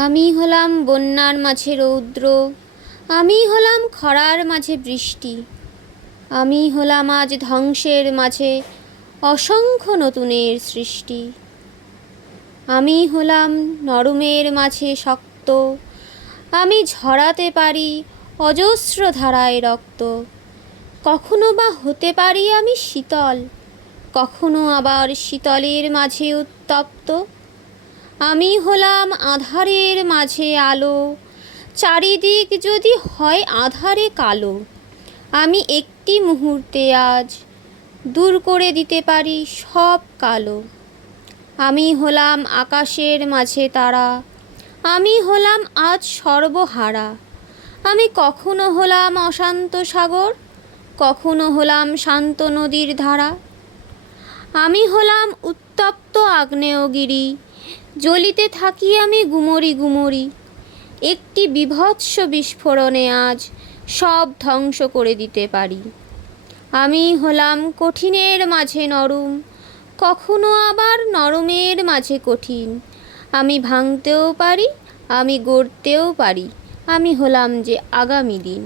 আমি হলাম বন্যার মাঝে রৌদ্র, আমি হলাম খরার মাঝে বৃষ্টি, আমি হলাম আজ ধ্বংসের মাঝে অসংখ্য নতুনের সৃষ্টি। আমি হলাম নরমের মাঝে শক্ত, আমি ঝরাতে পারি অজস্র ধারায় রক্ত। কখনো বা হতে পারি আমি শীতল, কখনো আবার শীতলের মাঝে উত্তপ্ত। আমি হলাম আঁধারের মাঝে আলো, চারিদিক যদি হয় আঁধারে কালো, আমি একটি মুহূর্তে আজ দূর করে দিতে পারি সব কালো। আমি হলাম আকাশের মাঝে তারা, আমি হলাম আজ সর্বহারা। আমি কখনো হলাম অশান্ত সাগর, কখনো হলাম শান্ত নদীর ধারা। আমি হলাম উত্তপ্ত আগ্নেয়গিরি, জ্বলিতে থাকি আমি গুমরি গুমরি। একটি বীভৎস বিস্ফোরণে আজ সব ধ্বংস করে দিতে পারি। আমি হলাম কঠিনের মাঝে নরম, কখনো আবার নরমের মাঝে কঠিন। আমি ভাঙতেও পারি, আমি গড়তেও পারি, আমি হলাম যে আগামী দিন।